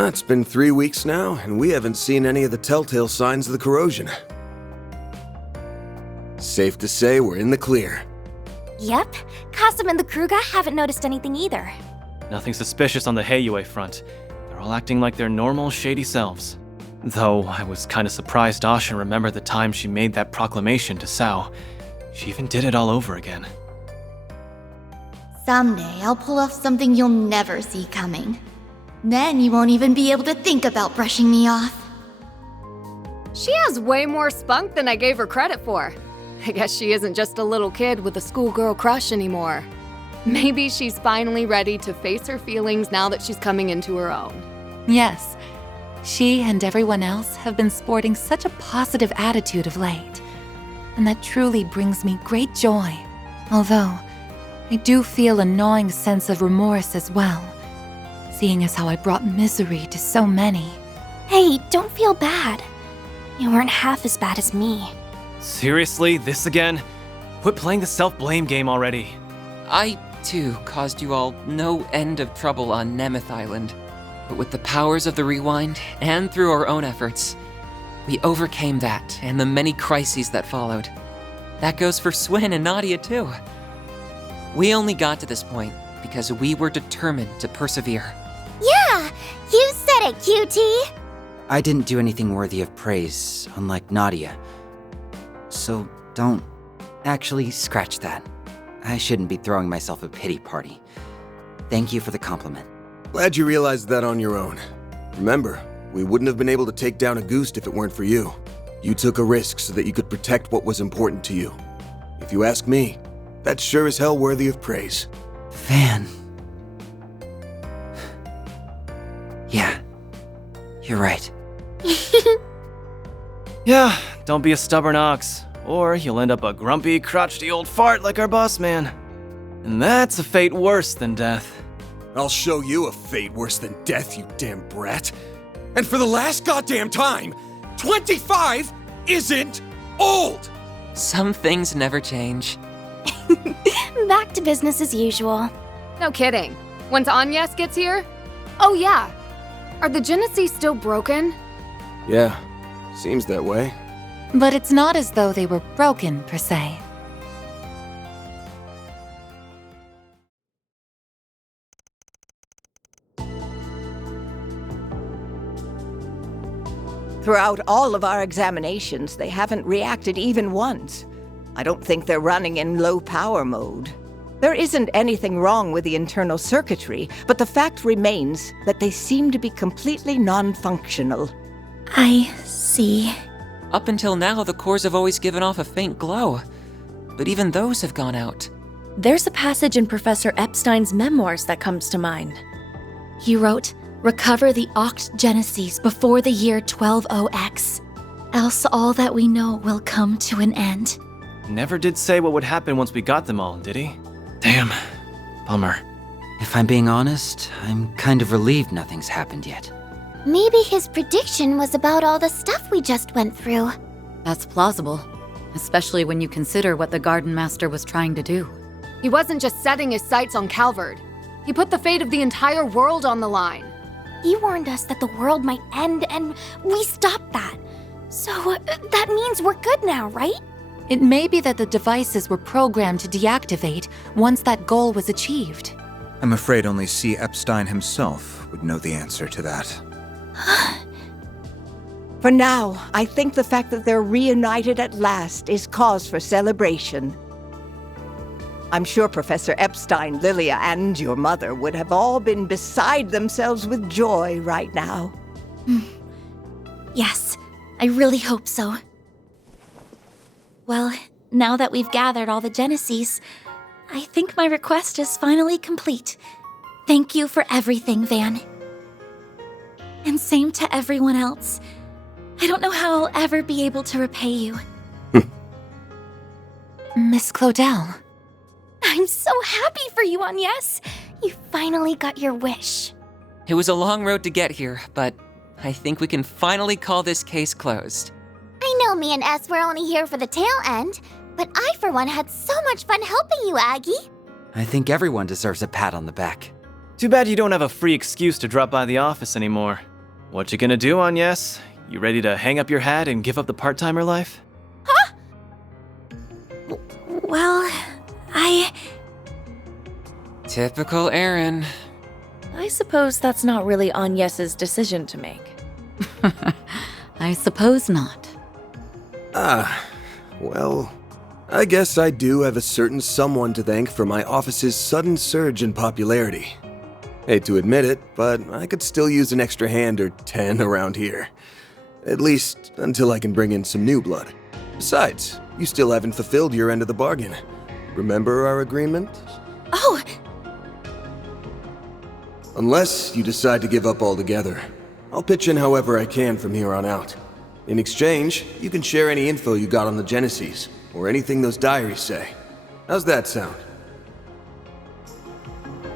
It's been 3 weeks now, and we haven't seen any of the telltale signs of the corrosion. Safe to say we're in the clear. Yep, Kasum and the Kruga haven't noticed anything either. Nothing suspicious on the Heiyue front. They're all acting like their normal, shady selves. Though, I was kinda surprised Asha remembered the time she made that proclamation to Sao. She even did it all over again. Someday, I'll pull off something you'll never see coming. Then you won't even be able to think about brushing me off. She has way more spunk than I gave her credit for. I guess she isn't just a little kid with a schoolgirl crush anymore. Maybe she's finally ready to face her feelings now that she's coming into her own. Yes, she and everyone else have been sporting such a positive attitude of late. And that truly brings me great joy. Although, I do feel a gnawing sense of remorse as well, seeing as how I brought misery to so many. Hey, don't feel bad. You weren't half as bad as me. Seriously, this again? Quit playing the self-blame game already. I, too, caused you all no end of trouble on Nemeth Island. But with the powers of the Rewind, and through our own efforts, we overcame that and the many crises that followed. That goes for Swin and Nadia, too. We only got to this point because we were determined to persevere. Yeah, you said it, QT! I didn't do anything worthy of praise, unlike Nadia. So don't actually scratch that. I shouldn't be throwing myself a pity party. Thank you for the compliment. Glad you realized that on your own. Remember, we wouldn't have been able to take down a Goose if it weren't for you. You took a risk so that you could protect what was important to you. If you ask me, that's sure as hell worthy of praise. Van. Yeah, you're right. Yeah, don't be a stubborn ox, or you'll end up a grumpy, crotchety old fart like our boss man. And that's a fate worse than death. I'll show you a fate worse than death, you damn brat. And for the last goddamn time, 25 isn't old! Some things never change. Back to business as usual. No kidding. Once Agnes gets here? Oh yeah. Are the Genesis still broken? Yeah, seems that way. But it's not as though they were broken, per se. Throughout all of our examinations, they haven't reacted even once. I don't think they're running in low-power mode. There isn't anything wrong with the internal circuitry, but the fact remains that they seem to be completely non-functional. I see. Up until now, the cores have always given off a faint glow. But even those have gone out. There's a passage in Professor Epstein's memoirs that comes to mind. He wrote, "Recover the Oct Genesis before the year 120X, else all that we know will come to an end." Never did say what would happen once we got them all, did he? Damn. Bummer. If I'm being honest, I'm kind of relieved nothing's happened yet. Maybe his prediction was about all the stuff we just went through. That's plausible, especially when you consider what the Garden Master was trying to do. He wasn't just setting his sights on Calvard. He put the fate of the entire world on the line. He warned us that the world might end, and we stopped that. So that means we're good now, right? It may be that the devices were programmed to deactivate once that goal was achieved. I'm afraid only C. Epstein himself would know the answer to that. For now, I think the fact that they're reunited at last is cause for celebration. I'm sure Professor Epstein, Lilia, and your mother would have all been beside themselves with joy right now. Yes, I really hope so. Well, now that we've gathered all the Genesis, I think my request is finally complete. Thank you for everything, Van. And same to everyone else. I don't know how I'll ever be able to repay you. Miss Claudel. I'm so happy for you, Agnes. You finally got your wish. It was a long road to get here, but I think we can finally call this case closed. I know me and S were only here for the tail end, but I for one had so much fun helping you, Aggie. I think everyone deserves a pat on the back. Too bad you don't have a free excuse to drop by the office anymore. What you gonna do, Agnes? You ready to hang up your hat and give up the part-timer life? Huh? Well, Typical Aaron. I suppose that's not really Agnes's decision to make. I suppose not. Well, I guess I do have a certain someone to thank for my office's sudden surge in popularity. Hate to admit it, but I could still use an extra hand or 10 around here. At least until I can bring in some new blood. Besides, you still haven't fulfilled your end of the bargain. Remember our agreement? Oh! Unless you decide to give up altogether, I'll pitch in however I can from here on out. In exchange, you can share any info you got on the Genesis, or anything those diaries say. How's that sound?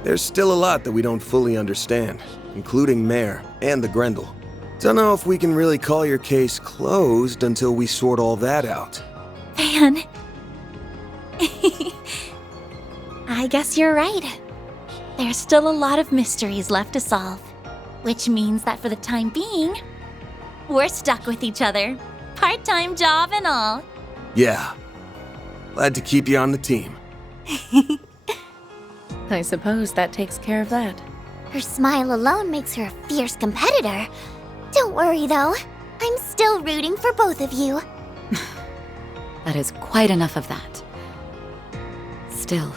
There's still a lot that we don't fully understand, including Mare and the Grendel. Don't know if we can really call your case closed until we sort all that out. Van. I guess you're right. There's still a lot of mysteries left to solve. Which means that for the time being, we're stuck with each other. Part-time job and all. Yeah. Glad to keep you on the team. I suppose that takes care of that. Her smile alone makes her a fierce competitor. Don't worry, though. I'm still rooting for both of you. That is quite enough of that. Still,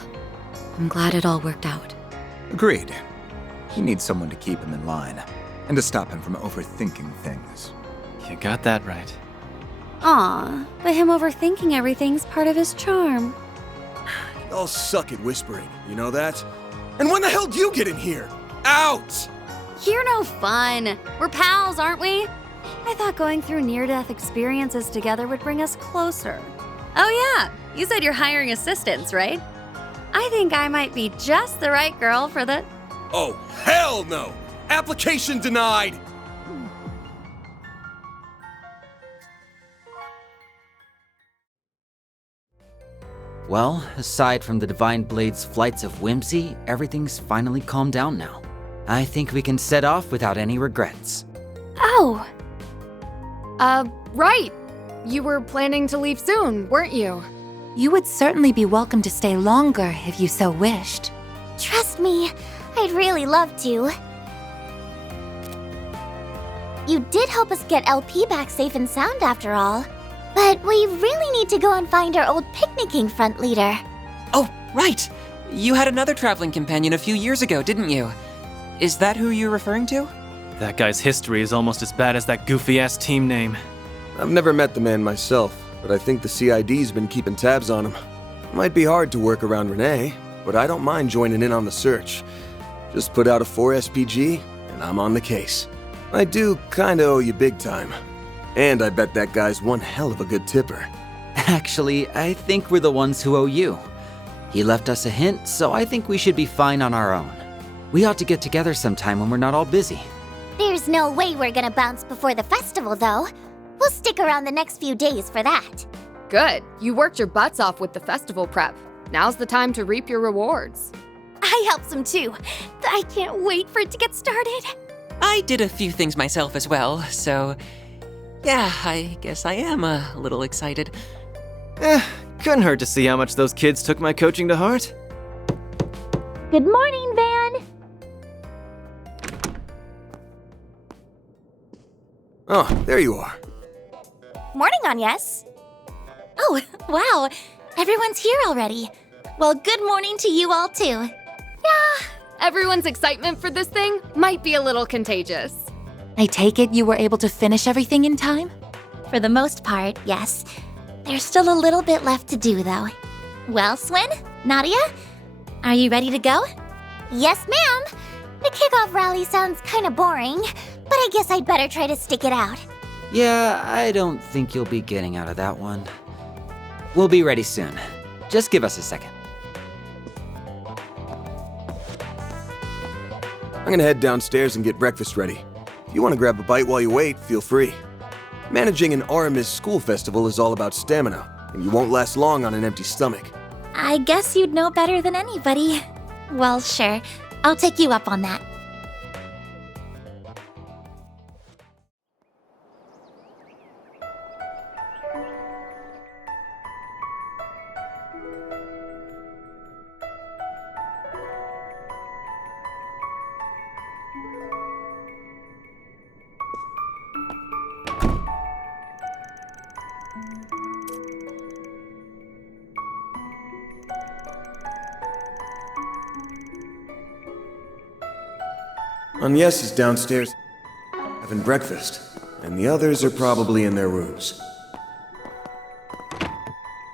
I'm glad it all worked out. Agreed. He needs someone to keep him in line, and to stop him from overthinking things. You got that right. Aw, but him overthinking everything's part of his charm. Y'all suck at whispering, you know that? And when the hell do you get in here? Out! You're no fun. We're pals, aren't we? I thought going through near-death experiences together would bring us closer. Oh yeah, you said you're hiring assistants, right? I think I might be just the right girl for the... Oh, hell no! Application denied! Well, aside from the Divine Blade's flights of whimsy, everything's finally calmed down now. I think we can set off without any regrets. Oh! Right. You were planning to leave soon, weren't you? You would certainly be welcome to stay longer if you so wished. Trust me, I'd really love to. You did help us get LP back safe and sound after all. But we really need to go and find our old picnicking front leader. Oh, right! You had another traveling companion a few years ago, didn't you? Is that who you're referring to? That guy's history is almost as bad as that goofy-ass team name. I've never met the man myself, but I think the CID's been keeping tabs on him. Might be hard to work around Renee, but I don't mind joining in on the search. Just put out a 4 SPG, and I'm on the case. I do kinda owe you big time. And I bet that guy's one hell of a good tipper. Actually, I think we're the ones who owe you. He left us a hint, so I think we should be fine on our own. We ought to get together sometime when we're not all busy. There's no way we're gonna bounce before the festival, though. We'll stick around the next few days for that. Good. You worked your butts off with the festival prep. Now's the time to reap your rewards. I helped some too. I can't wait for it to get started. I did a few things myself as well, so... yeah, I guess I am a little excited. Couldn't hurt to see how much those kids took my coaching to heart. Good morning, Van. Oh, there you are. Morning, Agnes. Oh, wow. Everyone's here already. Well, good morning to you all, too. Yeah, everyone's excitement for this thing might be a little contagious. I take it you were able to finish everything in time? For the most part, yes. There's still a little bit left to do, though. Well, Swin, Nadia, are you ready to go? Yes, ma'am. The kickoff rally sounds kind of boring, but I guess I'd better try to stick it out. Yeah, I don't think you'll be getting out of that one. We'll be ready soon. Just give us a second. I'm gonna head downstairs and get breakfast ready. If you want to grab a bite while you wait, feel free. Managing an Aramis school festival is all about stamina, and you won't last long on an empty stomach. I guess you'd know better than anybody. Well, sure. I'll take you up on that. Agnes is downstairs having breakfast, and the others are probably in their rooms.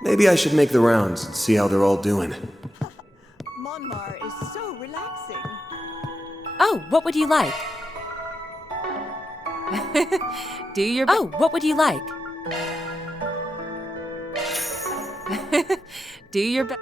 Maybe I should make the rounds and see how they're all doing. Monmar is so relaxing. Oh, what would you like? Do your Oh, what would you like? Do your best.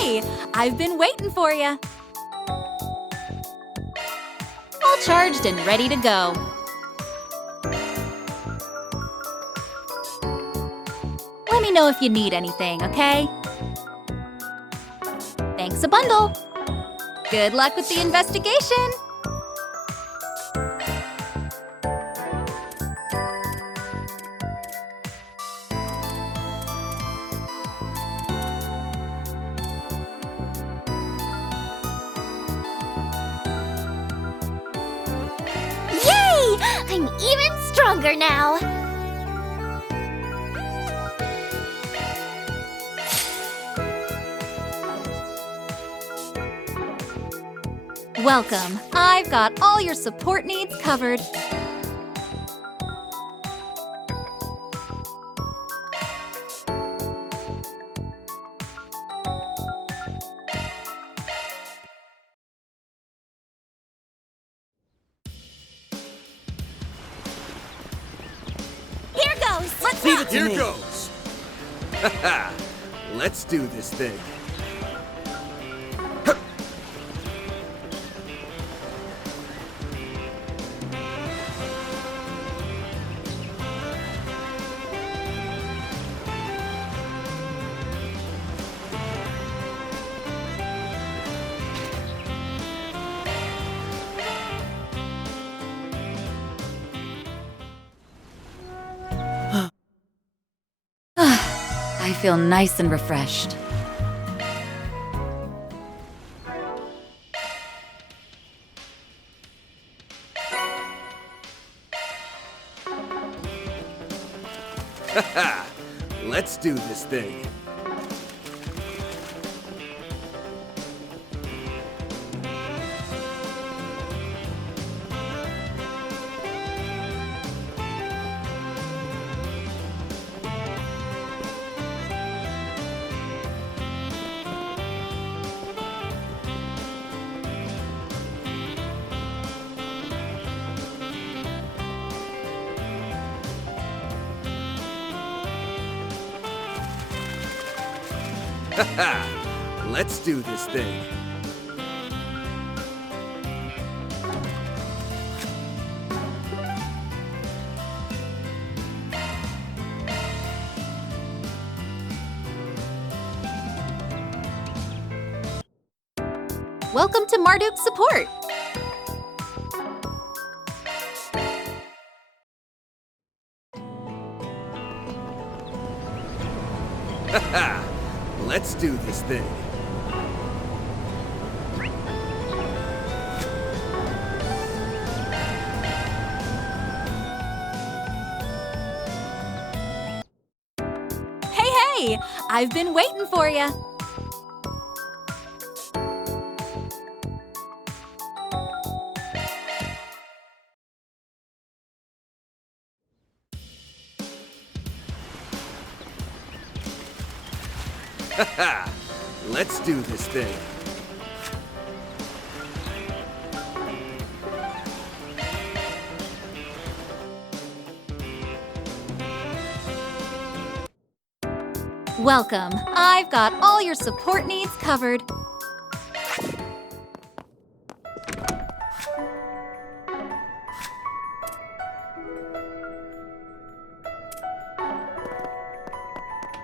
Hey, I've been waiting for you. All charged and ready to go. Let me know if you need anything, okay? Thanks a bundle. Good luck with the investigation. I'm even stronger now. Welcome. I've got all your support needs covered. Here goes. Let's Leave rock. it to me. Here goes. Haha. Let's do this thing. I feel nice and refreshed. Haha. Let's do this thing. Haha. Let's do this thing. Welcome to Marduk's support. Haha! Let's do this thing. Hey, I've been waiting for you. Haha! Let's do this thing. Welcome. I've got all your support needs covered.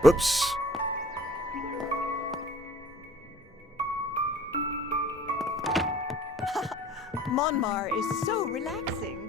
Whoops. Monmar is so relaxing.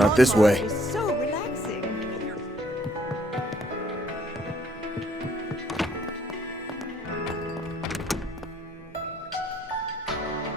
Not this way.